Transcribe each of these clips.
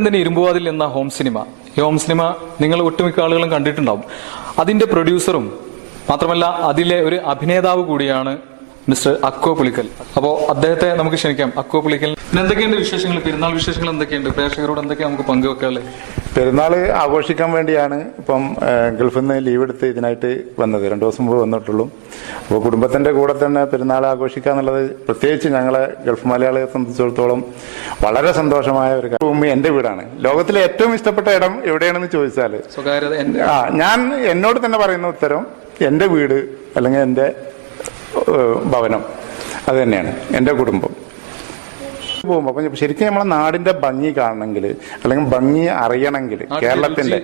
കിഴക്കൻ ഇരുമ്പുവാതിൽ എന്ന home cinema, ഈ ഹോം സിനിമ നിങ്ങൾ ഒട്ടുമിക്ക ആളുകളും കണ്ടിട്ടുണ്ടാവും. അതിന്റെ പ്രൊഡ്യൂസറും മാത്രമല്ല അതിലെ ഒരു അഭിനേതാവ് കൂടിയാണ് മിസ്റ്റർ അക്കോ പുളിക്കൽ. അപ്പോൾ അദ്ദേഹത്തെ നമുക്ക് ക്ഷണിക്കാം. അക്കോ പുളിക്കൽ, പിന്നെ എന്തൊക്കെയുണ്ട് വിശേഷങ്ങൾ, പെരുന്നാൾ വിശേഷങ്ങൾ എന്തൊക്കെയുണ്ട്, പ്രേക്ഷകരോട് എന്തൊക്കെയാണ് നമുക്ക് പങ്കുവെക്കാനുള്ളത്? പെരുന്നാൾ ആഘോഷിക്കാൻ വേണ്ടിയാണ് ഇപ്പം ഗൾഫിൽ നിന്ന് ലീവ് എടുത്ത് ഇതിനായിട്ട് വന്നത്. 2 ദിവസം മുമ്പ് വന്നിട്ടുള്ളൂ. അപ്പോൾ കുടുംബത്തിന്റെ കൂടെ തന്നെ പെരുന്നാൾ ആഘോഷിക്കുക എന്നുള്ളത് പ്രത്യേകിച്ച് ഞങ്ങളെ ഗൾഫ് മലയാളിയെ സംബന്ധിച്ചിടത്തോളം വളരെ സന്തോഷമായ ഒരു ഭൂമി. എന്റെ വീടാണ്. ലോകത്തിലെ ഏറ്റവും ഇഷ്ടപ്പെട്ട ഇടം എവിടെയാണെന്ന് ചോദിച്ചാൽ ഞാൻ എന്നോട് തന്നെ പറയുന്ന ഉത്തരം എന്റെ വീട് അല്ലെങ്കിൽ എന്റെ ഭവനം, അത് തന്നെയാണ് എൻ്റെ കുടുംബം. പോകുമ്പോൾ അപ്പം ശരിക്കും നമ്മളെ നാടിന്റെ ഭംഗി കാണണമെങ്കിൽ അല്ലെങ്കിൽ ഭംഗി അറിയണമെങ്കിൽ, കേരളത്തിന്റെ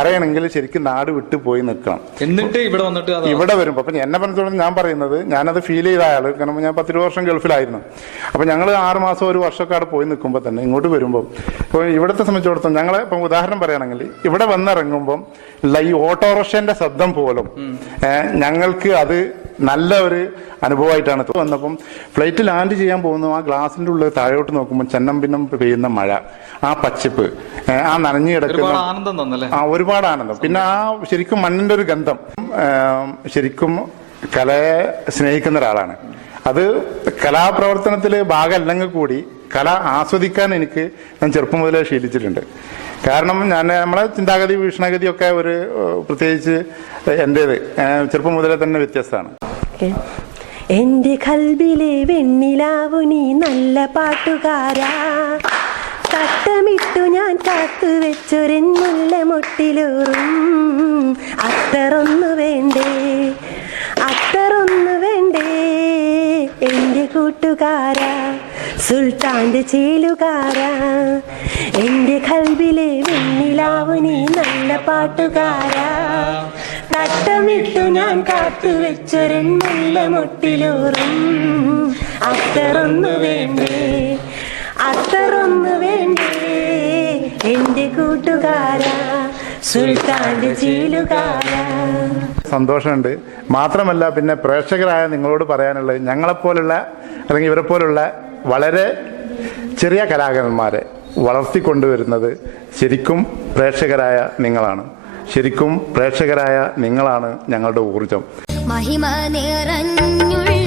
അറിയണമെങ്കിൽ ശരിക്കും നാട് വിട്ടു പോയി നിൽക്കണം. എന്നിട്ട് ഇവിടെ വരുമ്പോൾ അപ്പം എന്നെ പറഞ്ഞിടത്തോളം ഞാൻ പറയുന്നത്, ഞാനത് ഫീൽ ചെയ്ത ആൾ, കാരണം ഞാൻ 10 വർഷം ഗൾഫിലായിരുന്നു. അപ്പം ഞങ്ങൾ 6 മാസം 1 വർഷമൊക്കെ അവിടെ പോയി നിൽക്കുമ്പോൾ തന്നെ ഇങ്ങോട്ട് വരുമ്പോൾ ഇപ്പോൾ ഇവിടുത്തെ സംബന്ധിച്ചിടത്തോളം ഞങ്ങളെ ഇപ്പം ഉദാഹരണം പറയുകയാണെങ്കിൽ ഇവിടെ വന്നിറങ്ങുമ്പോൾ ഉള്ള ഈ ഓട്ടോറിക്ഷന്റെ ശബ്ദം പോലും ഞങ്ങൾക്ക് അത് നല്ല ഒരു അനുഭവമായിട്ടാണ് വന്നപ്പം. ഫ്ലൈറ്റ് ലാൻഡ് ചെയ്യാൻ പോകുന്നു, ആ ഗ്ലാസിന്റെ ഉള്ളിൽ താഴോട്ട് നോക്കുമ്പോൾ ചെന്നം പിന്നം പെയ്യുന്ന മഴ, ആ പച്ചപ്പ്, ആ നനഞ്ഞു കിടക്കുന്ന ഒരുപാട് ആനന്ദം. പിന്നെ ആ ശരിക്കും മണ്ണിന്റെ ഒരു ഗന്ധം. ശരിക്കും കലയെ സ്നേഹിക്കുന്ന ഒരാളാണ്. അത് കലാപ്രവർത്തനത്തിൽ ഭാഗമല്ലെങ്കിൽ കൂടി കല ആസ്വദിക്കാൻ ഞാൻ ചെറുപ്പം മുതലേ ശീലിച്ചിട്ടുണ്ട്. കാരണം നമ്മളെ ചിന്താഗതി വീക്ഷണഗതിയൊക്കെ ഒരു പ്രത്യേകിച്ച് എൻ്റേത് ചെറുപ്പം മുതലേ തന്നെ വ്യത്യസ്തമാണ്. എന്റെ കൽബിലെ വെണ്ണിലാവു നീ നല്ല പാട്ടുകാരാ, തട്ടമിട്ടു ഞാൻ കാത്തു വെച്ചൊരെന്നുള്ള മുട്ടിലൂറും. അത്തറൊന്നു വേണ്ടേ, അത്തറൊന്നു വേണ്ടേ എന്റെ കൂട്ടുകാരാ, സുൽത്താന്റെ ചേലുകാരാ. എന്റെ കൽബിലെ വെണ്ണിലാവു നീ നല്ല പാട്ടുകാരാ, തട്ടമിട്ടു ഞാൻ കാത്തു വെച്ചൊരെന്നുള്ള മുട്ടിലൂറും. അത്തറൊന്നു വേണ്ടേ, അത്തറൊന്നു വേണ്ടേ എന്റെ കൂട്ടുകാരാ, സുൽത്താന്റെ ചേലുകാരാ. സന്തോഷമുണ്ട്. മാത്രമല്ല പിന്നെ പ്രേക്ഷകരായ നിങ്ങളോട് പറയാനുള്ളത്, ഞങ്ങളെപ്പോലുള്ള അല്ലെങ്കിൽ ഇവരെ പോലുള്ള വളരെ ചെറിയ കലാകാരന്മാരെ വളർത്തിക്കൊണ്ടുവരുന്നത് ശരിക്കും പ്രേക്ഷകരായ നിങ്ങളാണ്. ശരിക്കും പ്രേക്ഷകരായ നിങ്ങളാണ് ഞങ്ങളുടെ ഊർജം. മഹിമ നിറഞ്ഞുള്ള